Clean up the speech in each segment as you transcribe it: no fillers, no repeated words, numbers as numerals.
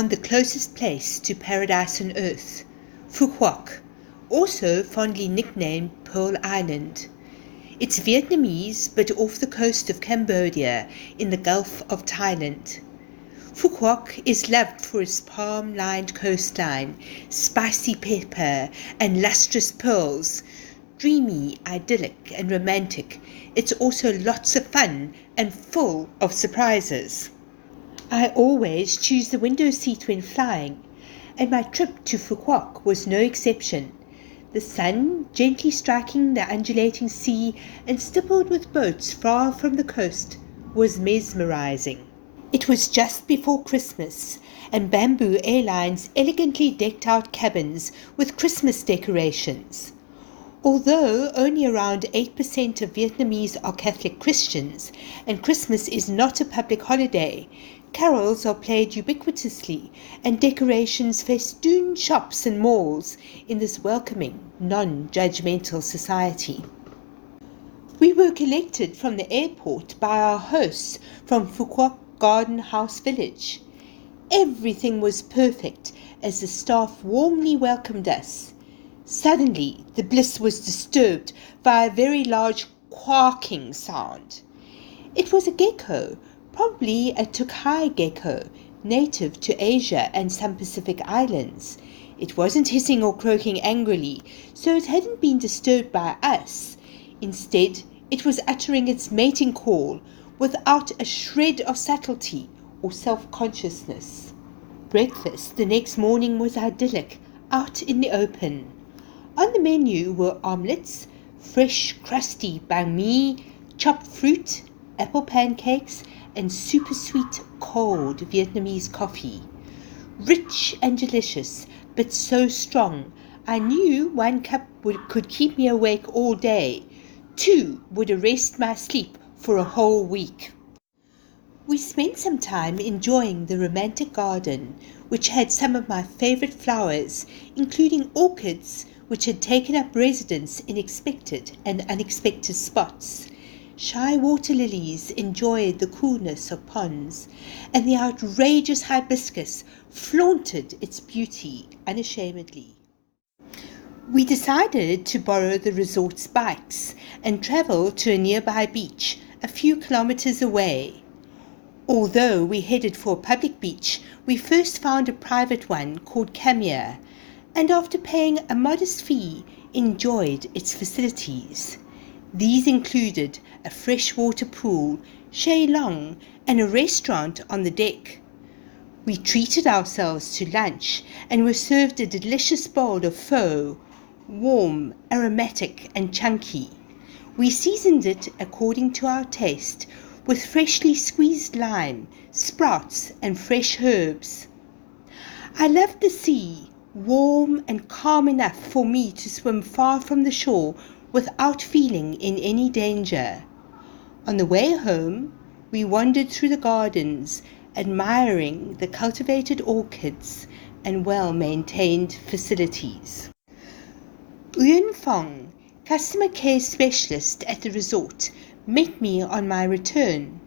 found the closest place to paradise on earth, Phu Quoc, also fondly nicknamed Pearl Island. It's Vietnamese but off the coast of Cambodia in the Gulf of Thailand. Phu Quoc is loved for its palm-lined coastline, spicy pepper and lustrous pearls. Dreamy, idyllic and romantic, it's also lots of fun and full of surprises. I always choose the window seat when flying, and my trip to Phu Quoc was no exception. The sun gently striking the undulating sea and stippled with boats far from the coast was mesmerizing. It was just before Christmas, and Bamboo Airlines elegantly decked out cabins with Christmas decorations. Although only around 8% of Vietnamese are Catholic Christians, and Christmas is not a public holiday, carols are played ubiquitously, and decorations festoon shops and malls in this welcoming, non-judgmental society. We were collected from the airport by our hosts from Phu Quoc Garden House Village. Everything was perfect as the staff warmly welcomed us. Suddenly, the bliss was disturbed by a very large quacking sound. It was a gecko, probably a Tokai gecko, native to Asia and some Pacific islands. It wasn't hissing or croaking angrily, so it hadn't been disturbed by us. Instead, it was uttering its mating call without a shred of subtlety or self-consciousness. Breakfast the next morning was idyllic, out in the open. On the menu were omelets, fresh crusty banh mi, chopped fruit, apple pancakes, and super sweet cold Vietnamese coffee. Rich and delicious, but so strong, I knew one cup could keep me awake all day. 2 would arrest my sleep for a whole week. We spent some time enjoying the romantic garden, which had some of my favorite flowers, including orchids, which had taken up residence in expected and unexpected spots. Shy water lilies enjoyed the coolness of ponds, and the outrageous hibiscus flaunted its beauty unashamedly. We decided to borrow the resort's bikes and travel to a nearby beach a few kilometers away. Although we headed for a public beach, we first found a private one called Camia, and after paying a modest fee, enjoyed its facilities. These included a freshwater pool, shay long, and a restaurant on the deck. We treated ourselves to lunch and were served a delicious bowl of pho, warm, aromatic, and chunky. We seasoned it according to our taste with freshly squeezed lime, sprouts, and fresh herbs. I loved the sea, warm and calm enough for me to swim far from the shore without feeling in any danger. On the way home, we wandered through the gardens, admiring the cultivated orchids and well-maintained facilities. Uyun Fong, customer care specialist at the resort, met me on my return.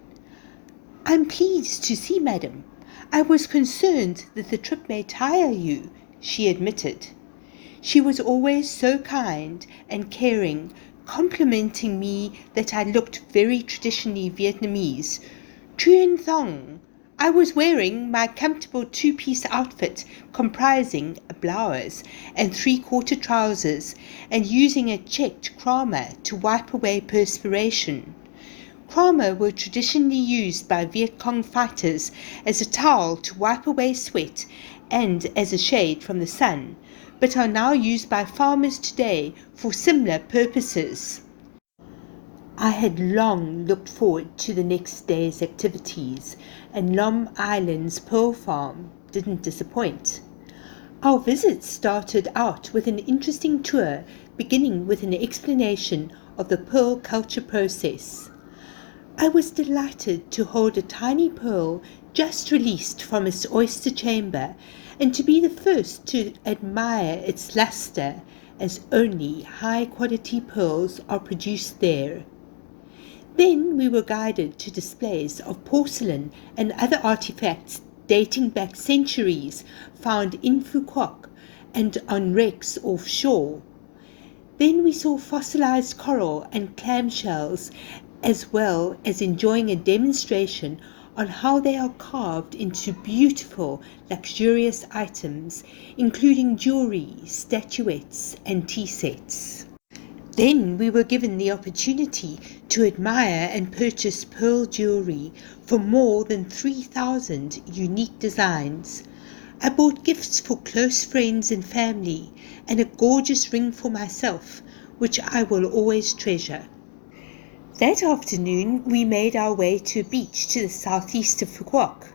"I'm pleased to see, madam. I was concerned that the trip may tire you," she admitted. She was always so kind and caring, complimenting me that I looked very traditionally Vietnamese. Truyen Thong. I was wearing my comfortable two-piece outfit comprising a blouse and three-quarter trousers and using a checked krama to wipe away perspiration. Krama were traditionally used by Viet Cong fighters as a towel to wipe away sweat and as a shade from the sun, but are now used by farmers today for similar purposes. I had long looked forward to the next day's activities, and Lom Island's Pearl Farm didn't disappoint. Our visit started out with an interesting tour, beginning with an explanation of the pearl culture process. I was delighted to hold a tiny pearl just released from its oyster chamber, and to be the first to admire its luster, as only high-quality pearls are produced there. Then we were guided to displays of porcelain and other artifacts dating back centuries, found in Phu Quoc and on wrecks offshore. Then we saw fossilized coral and clamshells, as well as enjoying a demonstration on how they are carved into beautiful, luxurious items, including jewelry, statuettes, and tea sets. Then we were given the opportunity to admire and purchase pearl jewelry for more than 3,000 unique designs. I bought gifts for close friends and family and a gorgeous ring for myself, which I will always treasure. That afternoon we made our way to a beach to the southeast of Phu Quoc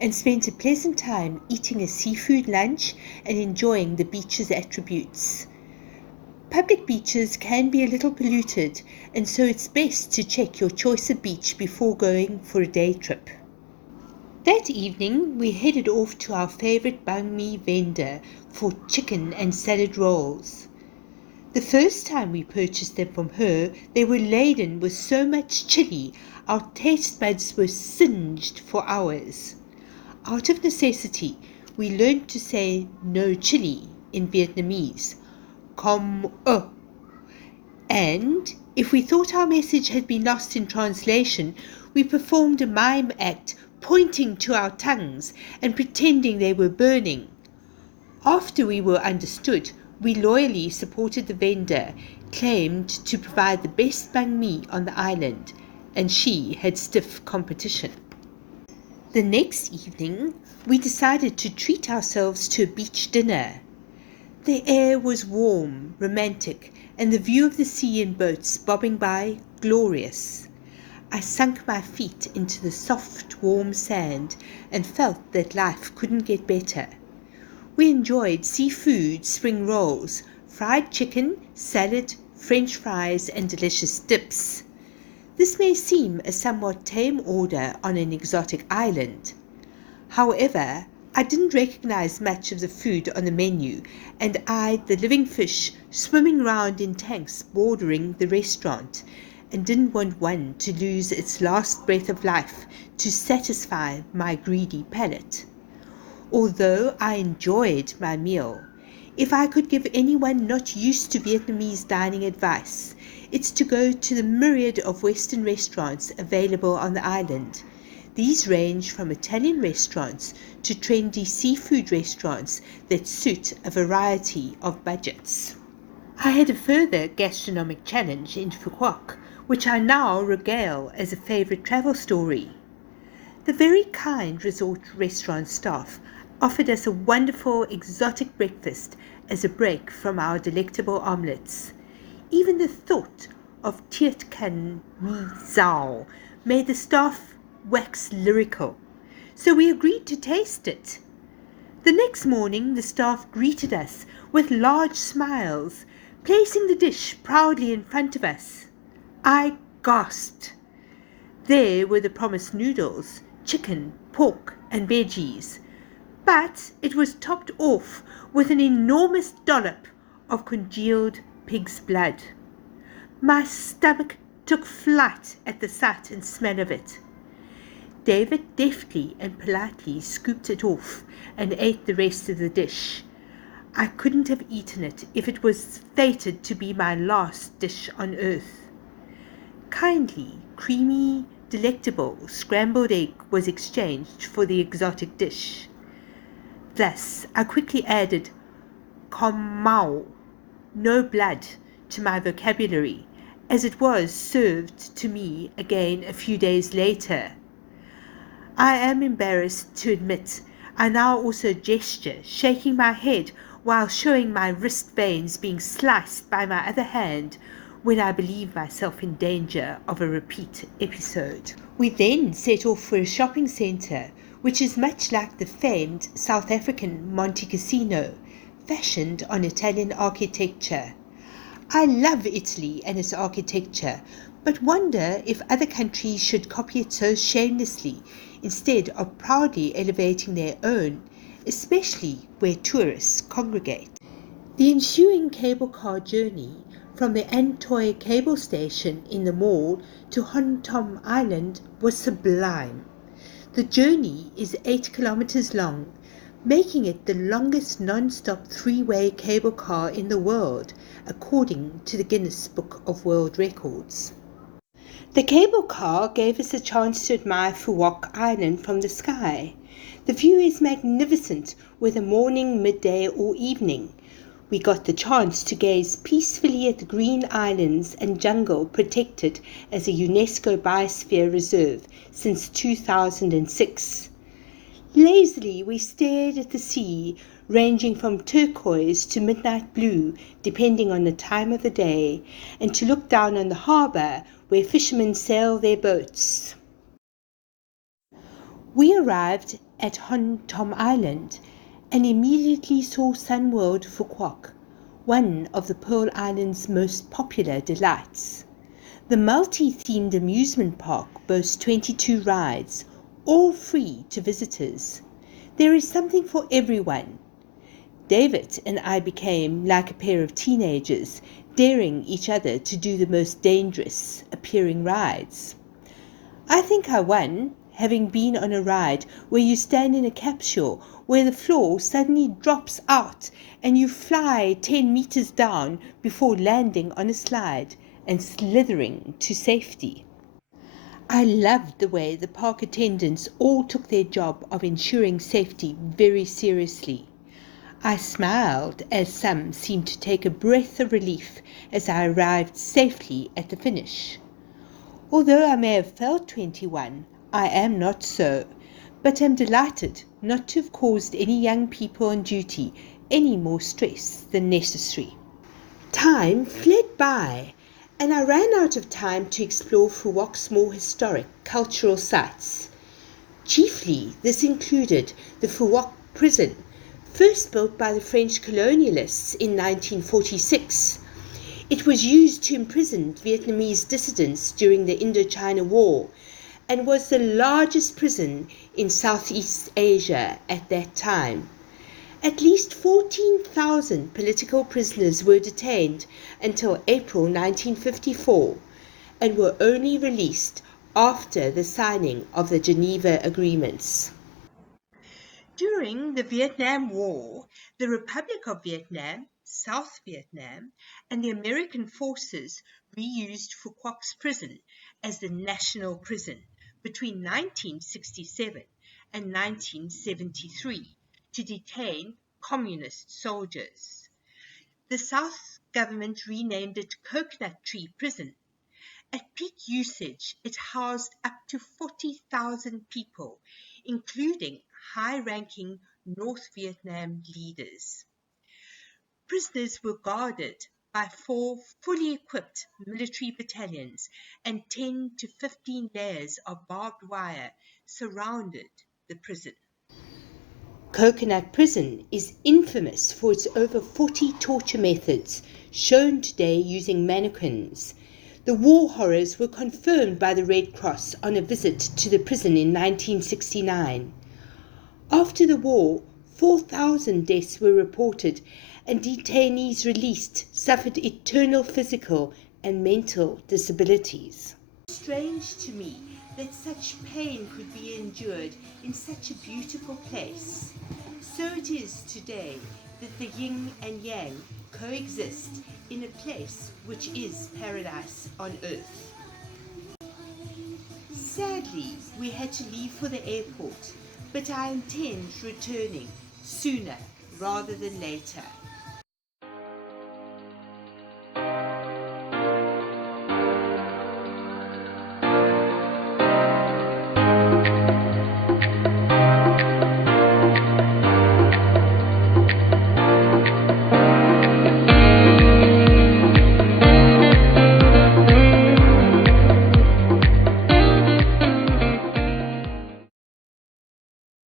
and spent a pleasant time eating a seafood lunch and enjoying the beach's attributes. Public beaches can be a little polluted, and so it's best to check your choice of beach before going for a day trip. That evening we headed off to our favorite banh mi vendor for chicken and salad rolls. The first time we purchased them from her, they were laden with so much chili our taste buds were singed for hours. Out of necessity, we learned to say no chili in Vietnamese, com o. And if we thought our message had been lost in translation, we performed a mime act, pointing to our tongues and pretending they were burning. After we were understood, we loyally supported the vendor, claimed to provide the best banh mi on the island, and she had stiff competition. The next evening, we decided to treat ourselves to a beach dinner. The air was warm, romantic, and the view of the sea and boats bobbing by glorious. I sunk my feet into the soft, warm sand and felt that life couldn't get better. We enjoyed seafood, spring rolls, fried chicken, salad, French fries, and delicious dips. This may seem a somewhat tame order on an exotic island. However, I didn't recognize much of the food on the menu and eyed the living fish swimming round in tanks bordering the restaurant and didn't want one to lose its last breath of life to satisfy my greedy palate. Although I enjoyed my meal, if I could give anyone not used to Vietnamese dining advice, it's to go to the myriad of Western restaurants available on the island. These range from Italian restaurants to trendy seafood restaurants that suit a variety of budgets. I had a further gastronomic challenge in Phu Quoc, which I now regale as a favorite travel story. The very kind resort restaurant staff offered us a wonderful exotic breakfast as a break from our delectable omelets. Even the thought of Tiet Can Mi Zao made the staff wax lyrical, so we agreed to taste it. The next morning the staff greeted us with large smiles, placing the dish proudly in front of us. I gasped. There were the promised noodles, chicken, pork, and veggies, but it was topped off with an enormous dollop of congealed pig's blood. My stomach took flight at the sight and smell of it. David deftly and politely scooped it off and ate the rest of the dish. I couldn't have eaten it if it was fated to be my last dish on earth. Kindly, creamy, delectable scrambled egg was exchanged for the exotic dish. Thus, I quickly added "com mau," no blood, to my vocabulary, as it was served to me again a few days later. I am embarrassed to admit I now also gesture, shaking my head while showing my wrist veins being sliced by my other hand when I believe myself in danger of a repeat episode. We then set off for a shopping centre, which is much like the famed South African Monte Cassino, fashioned on Italian architecture. I love Italy and its architecture, but wonder if other countries should copy it so shamelessly instead of proudly elevating their own, especially where tourists congregate. The ensuing cable car journey from the An Toi cable station in the mall to Hon Tom Island was sublime. The journey is 8 kilometers long, making it the longest non-stop three-way cable car in the world, according to the Guinness Book of World Records. The cable car gave us a chance to admire Phu Quoc Island from the sky. The view is magnificent, whether morning, midday or evening. We got the chance to gaze peacefully at the green islands and jungle protected as a UNESCO Biosphere Reserve since 2006. Lazily we stared at the sea, ranging from turquoise to midnight blue, depending on the time of the day, and to look down on the harbour where fishermen sail their boats. We arrived at Hon Tom Island and immediately saw Sunworld Phu Quoc, one of the Pearl Island's most popular delights. The multi-themed amusement park boasts 22 rides, all free to visitors. There is something for everyone. David and I became like a pair of teenagers, daring each other to do the most dangerous appearing rides. I think I won, having been on a ride where you stand in a capsule where the floor suddenly drops out and you fly 10 meters down before landing on a slide and slithering to safety. I loved the way the park attendants all took their job of ensuring safety very seriously. I smiled as some seemed to take a breath of relief as I arrived safely at the finish. Although I may have felt 21, I am not so, but am delighted not to have caused any young people on duty any more stress than necessary. Time fled by, and I ran out of time to explore Phu Quoc's more historic cultural sites. Chiefly, this included the Phu Quoc prison, first built by the French colonialists in 1946. It was used to imprison Vietnamese dissidents during the Indochina War and was the largest prison in Southeast Asia at that time. At least 14,000 political prisoners were detained until April 1954 and were only released after the signing of the Geneva Agreements. During the Vietnam War, the Republic of Vietnam, South Vietnam, and the American forces reused Phu Quoc's prison as the national prison between 1967 and 1973 to detain communist soldiers. The South government renamed it Coconut Tree Prison. At peak usage, it housed up to 40,000 people, including high-ranking North Vietnam leaders. Prisoners were guarded by 4 fully equipped military battalions, and 10 to 15 layers of barbed wire surrounded the prison. Coconut Prison is infamous for its over 40 torture methods, shown today using mannequins. The war horrors were confirmed by the Red Cross on a visit to the prison in 1969. After the war, 4,000 deaths were reported, and detainees released suffered eternal physical and mental disabilities. Strange to me that such pain could be endured in such a beautiful place. So it is today that the yin and yang coexist in a place which is paradise on earth. Sadly, we had to leave for the airport, but I intend returning sooner rather than later.